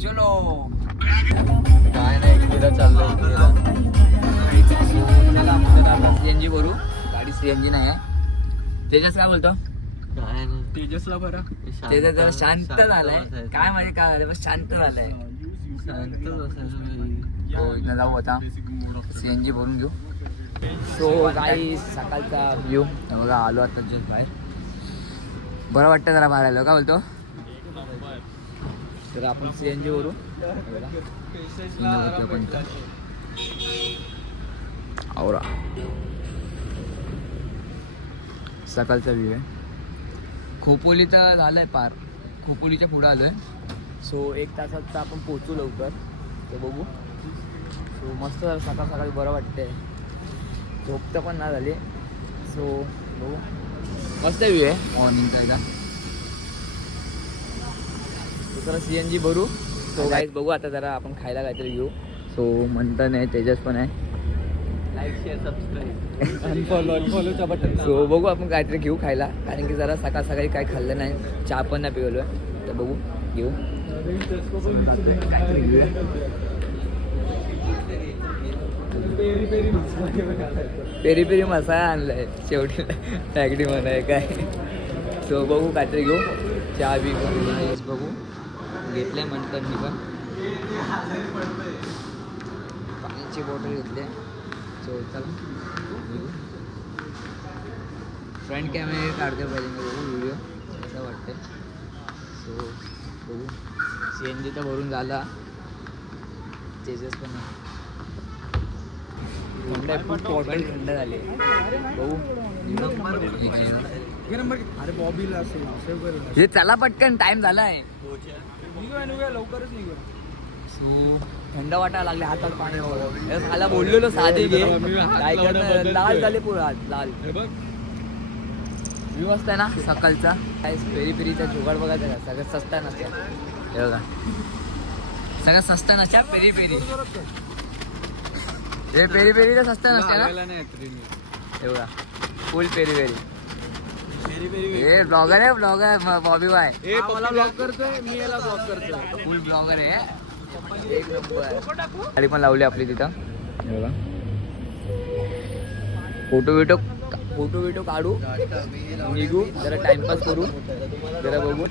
चलो काय नाही एकटीला चाललंय सीएनजी करू. गाडी सीएनजी नाही आहे. तेजस काय बोलतो? काय नाही तेजसला बरं तेजस जरा शांत झालाय. काय म्हणजे काय झालं, बस शांत झालाय. हो इथं जाऊ आता सीएनजी भरून घेऊ. सो काही सकाळचा व्ह्यू बघा. आलो आता जस्ट बाहेर. बरं वाटतं जरा बाहेर आलो. काय बोलतो? तर आपण सीएनजी भरू. आवरा सकाळचा व्ह्यू आहे. खोपोलीचा झालाय पार. खोपोलीच्या पुढं आलोय. सो 1 तासात आपण पोहोचू लवकर. तर बघू. सो मस्त झालं. सकाळ सकाळी बरं वाटतंय. झोप तर पण नाही झाली. सो बघू. मस्त व्ह्यू आहे मॉर्निंगचा एकदा. दुसरा सीएनजी भरू. सो गाईज बघू आता जरा आपण खायला काहीतरी घेऊ. सो मंथन आहे, तेजस पण आहे. लाईक शेअर सबस्क्राईब अनफॉलोचा बटन. सो बघू आपण काहीतरी घेऊ खायला. कारण की जरा सकाळ सकाळी काय खाल्लं नाही. चहा पण नाही पिवलो आहे. तर बघू घेऊ काहीतरी घेऊया. पेरी पेरी मसाला आणलाय शेवटी. टॅगडी म्हणाय काय. सो बघू काहीतरी घेऊ. चहा बी बघू घेतलंय म्हणतात मी पण. पाण्याची बॉटल घेतली. सो चला फ्रंट कॅमेरे काढते पाहिजे मी. बघू व्हिडिओ कसं वाटतं. सो बघू. सीएनजी तर भरून झाला. तेजस पण थंड आहे. खूप बॉटल थंड झाली. बघू अरे बॉबीला हे चला पटकन टाइम झालाय. लवकरच निघू. सो थंड वाटायला लागले. हातात पाणी वगैरे मला बोललेलो साधे घे. काय करणार लाल झाले पुरा लाल. व्ह्यू मस्त आहे ना सकाळचा. काय पेरी पेरीचा जुगाड बघायचा का. सगळ्यात सस्ता नसते हे बघा. सगळ्यात सस्ता नसत्या पेरी पेरी. हे पेरी पेरी तर सस्ता नसते ना. हे बघा फुल पेरी पेरी. हे ब्लॉगर आहे. Blogger Bobby bye. मला ब्लॉक करतोय. मी याला ब्लॉक करतोय. फुल ब्लॉगर आहे. एक नंबर. गाडी पण लावली आपली तिथं. हे बघा फोटो बिटो काढू. निघू जरा टाइमपास करू. जरा बघू.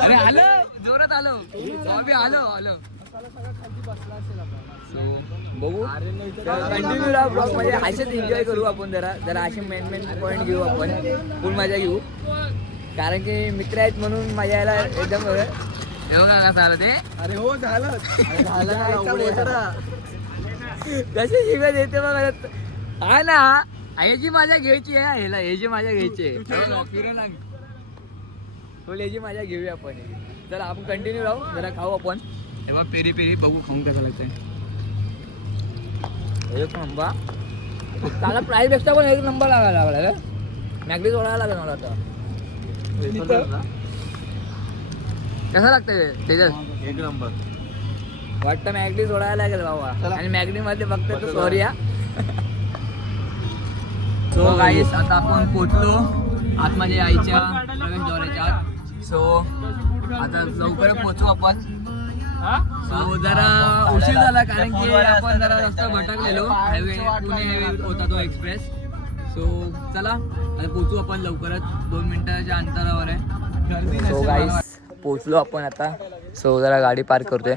अरे आलो जोरात आलो. बॉबी आलो. बघू कंटिन्यू राहा ब्लॉग मध्ये. असेच एन्जॉय करू आपण. जरा असे मेन पॉईंट घेऊ आपण. फुल मजा घेऊ. कारण की मित्र आहेत म्हणून मजा यायला एकदम. हे बघा कसं आलं ते. अरे हो झालं. कसे शिव्या देते बघा. हा ना ह्याची मजा घ्यायची आहे. ह्याची मजा घ्यायची आहे. ह्याची मजा घेऊया आपण. चला आपण कंटिन्यू राहू. जरा खाऊ आपण. तेव्हा पेरी पेरी बघू खाऊन कसं लागतंय. एक नंबर. त्याला प्राईस पेक्षा पण एक नंबर लागायला लागला. मॅगडी सोडायला लागेल मला आता. कसं लागतंय तेजस? एक नंबर वाटतं मॅगडी सोडायला लागेल बाबा. आणि मॅगडी मध्ये बघतोय तर सॉरी या. सो गाईस आता आपण पोचलो आतमध्ये आईच्या प्रवेशद्वाराच्या आत. सो आता लवकर पोचू आपण. सो जरा उशीर झाला कारण की आपण जरा रस्ता भटकलेलो. हायवे पुणे हायवे होता तो एक्सप्रेस. सो चला आता पोचू आपण लवकरच. 2 मिनिटाच्या अंतरावर आहे. सो गाईस पोचलो आपण आता. सो जरा गाडी पार्क करतोय.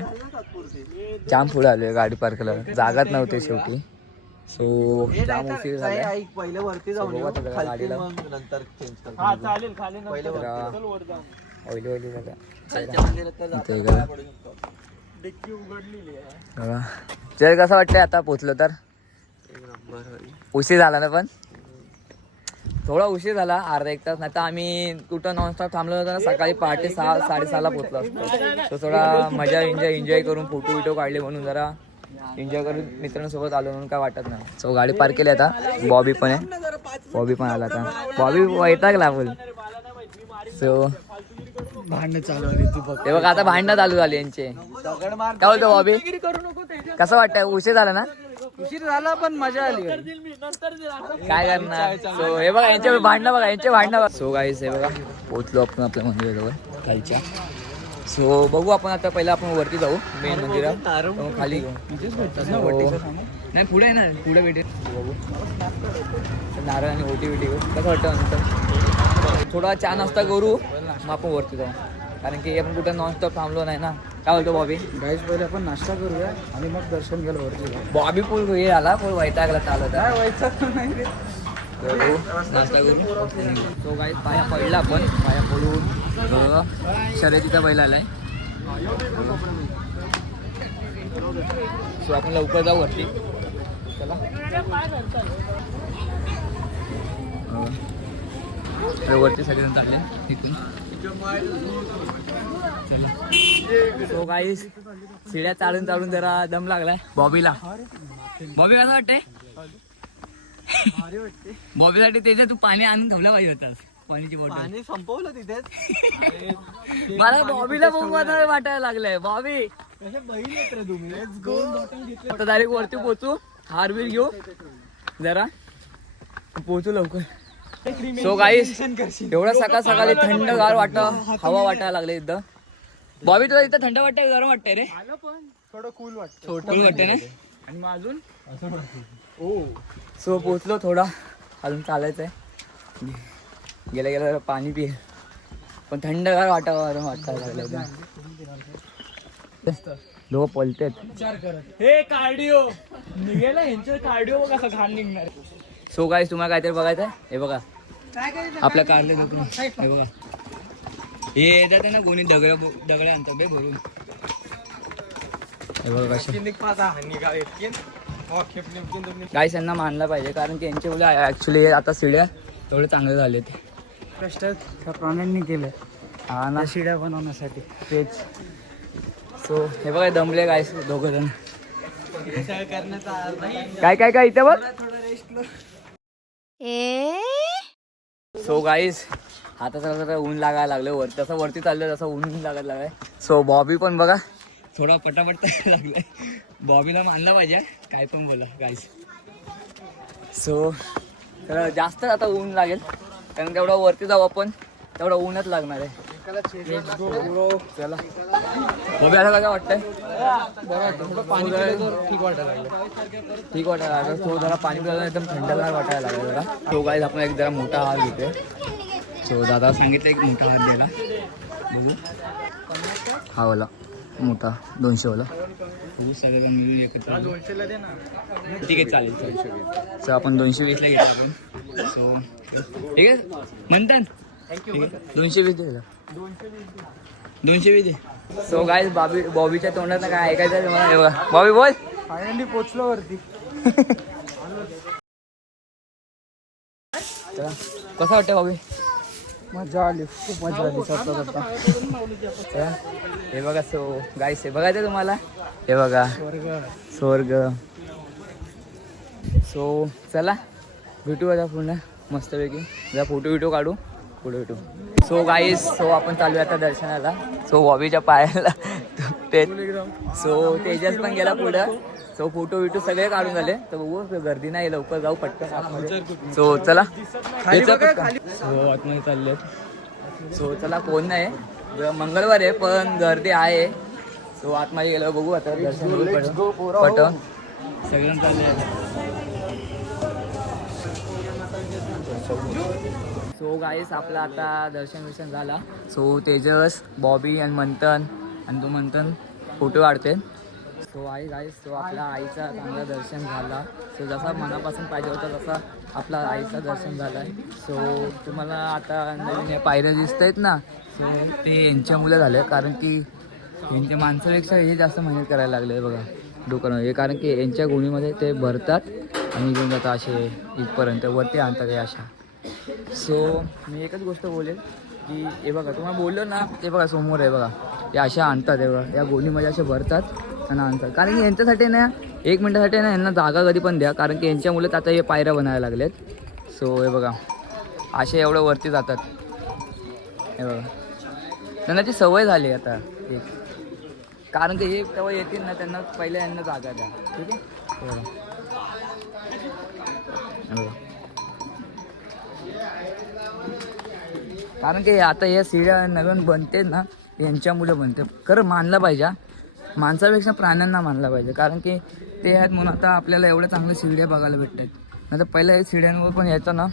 जाम पुढे आलोय गाडी पार्क करायला. जागाच नव्हती शेवटी. सो जाम उशीर झाला. पहिले वरती जाऊन गाडीला नंतर चेंज कर. ऑइली झालं. चल कसं वाटतंय आता पोचलो तर. उशीर झाला ना पण. थोडा उशीर झाला. अर्धा 1 तास. नाही तर आम्ही कुठं नॉनस्टॉप थांबलो होतो ना. सकाळी पहाटे 6 साडेसहाला पोचलो असतो. तो थोडा मजा एन्जॉय करून फोटो बिटो काढले म्हणून जरा एन्जॉय करून मित्रांसोबत आलो म्हणून काय वाटत नाही. सो गाडी पार्क केली आता. बॉबी पण आहे. बॉबी पण आला आता. बॉबी वैतागला फुल. सो भांडण चालू आहे. तू बघ ते बघ आता भांडणं चालू झाली यांचे. काय बोलतो बॉबी? कसं वाटतंय? उशीर झाला ना. उशीर झाला पण मजा आली. काय करणार. सो हे बघा यांचे भांडणं बघा. सो गाईस हे बघा पोचलो आपण आपल्या मंदिराजवळ खालच्या. सो बघू आपण आता पहिला आपण वरती जाऊ मेन मंदिरात मग खाली घेऊ नाही पुढे आहे ना पुढे भेटेल बघू नारळ आणि ओटी बिटी घेऊ कसं वाटतं नंतर थोडा चहा नाश्ता करू मग आपण वरती जाऊ कारण की आपण कुठं नॉनस्टॉप थांबलो नाही ना काय बोलतो बॉबी गाईज पहिले आपण नाश्ता करूया आणि मग दर्शन गेलो वरती बॉबी पूल हे आला पूल वैतागला चालत काय व्हायचं नाही रे नाश्ता करू तो काही पाया पडला आपण पाया पडून शर्यतीचा बैल आलाय सो आपण लवकर जाऊ वरती चला वरती सगळेजण चालले तिथून चला सो गाईस शिड्या चालून चालून जरा दम लागलाय बॉबीला बॉबी कसं वाटतंय बॉबीसाठी त्याच्या तू पाणी आणून ठेवलं पाहिजे होतास पाण्याची बॉटल पाणी संपवलं तिथेच मला बॉबीला बघून आता वाटायला लागलंय बॉबी कसे बैल येत रे तुम्ही दोन बॉटल घेतले आता डायरेक्ट वरती पोहोचू हारवीर घेऊ जरा पोहोचू लवकर सो गाईस एवढा सकाळ सकाळी थंडगार हवा वाटायला लागले इथं बॉबी तुला इथं थंड वाटतंय गरम वाटतंय रे थोडं कूल वाटतं छोटं वाटतंय ना आणि मग अजून सो पोचलो थोडा अजून चालायचंय गेल्या गेल्या पाणी पिये पण थंडगार वाटायला लागलं लोक पलतेत विचार करत हे कार्डिओ निघेला ह्यांचं कार्डिओ कसा घाण निघणार सो गाईस तुम्हाला काहीतरी बघायचं हे बघा आपल्या कारले हे बघा हे येतात ना कोणी दगड आणतो बे भरून हे बघा गाईस यांना मानलं पाहिजे कारण की यांचे मुले ऍक्च्युली आता शिड्या तेवढे चांगले झाले ते कष्ट त्या प्राण्यांनी केलं हा ना शिड्या बनवण्यासाठी तेच सो हे बघा दमले गाईस दोघं जण काय काय काय इथे बघ सो गाईस आता जरा ऊन लागायला लागलं वर तसं वरती चाललं तसं ऊन लागायला लागलाय सो बॉबी पण बघा थोडा पटापट लागलाय बॉबीला मानला पाहिजे काय पण बोला गाईस सो तर जास्त आता ऊन लागेल कारण तेवढा वरती जाऊ आपण तेवढा ऊनच लागणार आहे चला बॉबी आता काय वाटतंय ठीक वाटायला लागलं तो जरा पाणी पिल्यावर एकदम थंडगार वाटायला लागलं जरा तो गाईस आपण एक जरा मोठा हार घेतोय सो दादा सांगितलं एक मोठा हार द्यायला बघू हा वाला मोठा 200 वाला सगळं मिळून एकत्र 200ला दे ना ठीक आहे चालेल सो आपण 220ला घेतो आपण सो ठीक आहे म्हणतात थँक्यू 220 दे 220 दे सो गाईस बॉबीच्या तोंडात काय ऐकायचं तुम्हाला हे बघा बॉबी बोल फायनली पोचलो वरती चला कसं वाटतं बॉबी मजा आली खूप मजा आली स्वतः हे बघा सो गाईस हे बघायचं तुम्हाला हे बघा स्वर्ग सो चला भेटू आता पुन्हा मस्तपैकी जरा फोटो काढू पुढे भेटू सो गाईस सो आपण चालू आता दर्शनाला सो बॉबीच्या पायाला ते सो तेजस पण गेला पुढं सो फोटो सगळे काढून झाले तर बघू गर्दी नाही लवकर जाऊ पटकन सो चला सो आतमध्ये चालले सो चला कोण नाही मंगळवार आहे पण गर्दी आहे सो आतमध्ये गेलं बघू आता दर्शन पट सगळ्यांना चालले सो गाईस आपला आता दर्शन झाला सो तेजस बॉबी आणि मंथन आणि तो मंथन फोटो काढते सो आई गाईस सो आपल्या आईचा चांगलं दर्शन झाला सो जसा मनापासून पाहिजे होता तसा आपला आईचं दर्शन झालं आहे सो तुम्हाला आता नवीन हे पायऱ्या दिसत आहेत ना सो ते यांच्या मुलं झाले कारण की यांच्या माणसापेक्षा हे जास्त मेहनत करायला लागले बघा दुकानामध्ये कारण की यांच्या गुणीमध्ये ते भरतात आणि घेऊन जातात असे इथपर्यंत वरती आणतात हे अशा सो मी एकच गोष्ट बोलेल की हे बघा तुम्हाला बोललो ना ते बघा समोर आहे बघा ते अशा आणतात हे बघा या गोणीमध्ये असे भरतात आणि आणतात कारण की यांच्यासाठी ना 1 मिनिटासाठी ना यांना जागा कधी पण द्या कारण की यांच्या मुलं आता हे पायऱ्या बनायला लागलेत सो हे बघा असे एवढं वरती जातात हे बघा त्यांना ती सवय झाली आता एक कारण की हे तेव्हा येतील ना त्यांना पहिले यांना जागा द्या ठीक आहे कारण की आता या सीड्या नवीन बनते ना यांच्या मुलं बनते. खरं मानलं पाहिजे हा. माणसापेक्षा प्राण्यांना मानलं पाहिजे, कारण की ते आहेत म्हणून आता आपल्याला एवढ्या चांगल्या शिड्या बघायला भेटतात. नाही तर पहिल्या हे शिड्यांवर पण यायचं ना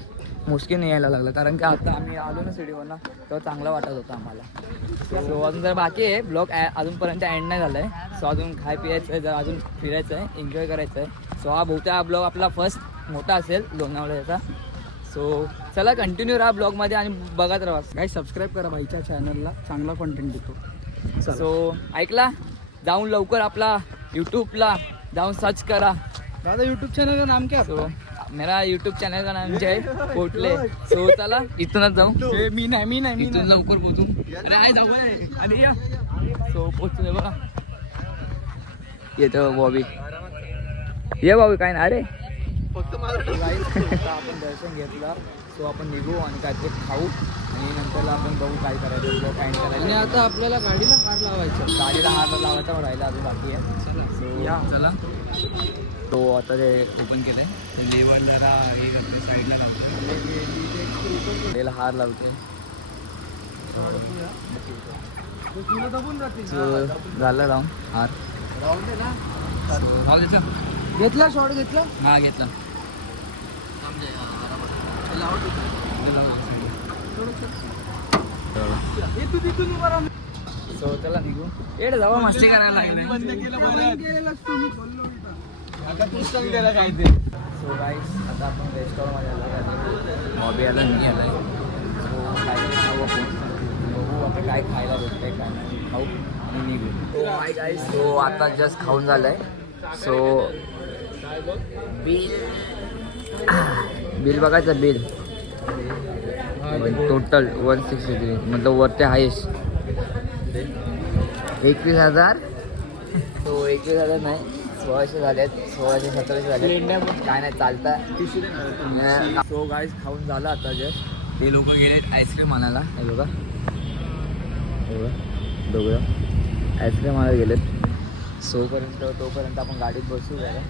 मुश्किल नाही यायला लागलं, कारण की आता आम्ही आलो ना शिडीवर ना तेव्हा चांगलं वाटत होतं आम्हाला. सो अजून जर बाकी आहे ब्लॉग अजूनपर्यंत एंड नाही झालं आहे. सो अजून खाय प्यायचं आहे, जर अजून फिरायचं आहे, एन्जॉय करायचं आहे. सो हा बहुतेक हा ब्लॉग आपला फर्स्ट मोठा असेल लोणावळ्याचा. सो चला कंटिन्यू राहा ब्लॉगमध्ये आणि बघत राहा. काही सबस्क्राईब करा बाईच्या चॅनलला, चांगला कंटेंट देतो. सो ऐकला, जाऊन लवकर आपला यूट्यूबला जाऊन सर्च करा. दादा यूट्यूब चॅनल का नाम क्या? सो मेरा यूट्यूब चॅनल का नाम जय पोटले. सो चला इथूनच जाऊ. मी नाही इथून लवकर पोचू. अरे आहे जाऊ आणि या. सो पोचले बघा. येतो बॉबी. ये बॉबी काय ना. अरे फक्त आता आपण दर्शन घेतलं. सो आपण निघू आणि काहीतरी खाऊ आणि नंतरला आपण बघू काय करायचं. ब्लॉग एंड आणि करायचं. आता आपल्याला गाडीला हार लावायचा. गाडीला हार लावायचा राहिला अजून बाकी आहे. सो या. चला. तो आता ते ओपन केलंय. लेवल जरा हे करते साईडला लावते. त्याला हार लावते. झालं लावून हार. घेतला शॉर्ट घेतला. हा घेतला. सो चला निघू. एड जावा मस्ती करायला लागले. सो गाईस आता आपण रेस्टॉरंटमध्ये आलो. बॉबी आला, मी आलाय. सो काय खाऊ आपण. बघू आता काय खायला भेटतंय काय नाही. खाऊ आणि निघू. So hi guys. सो आता जस्ट खाऊन झालंय. सो बिल बघायचं. बिल टोटल 163 मतलब वरते हायेस्ट 21,000. सो 21,000 नाही 1600 झालेत. 1600 1700 झाले. काय नाही चालता. सो गाईस खाऊन झालं आता जस्ट. ते लोक गेलेत आईस्क्रीम आणायला. हे बघा दोघं आईस्क्रीम आणायला गेलेत. तोपर्यंत आपण गाडीत बसू जरा.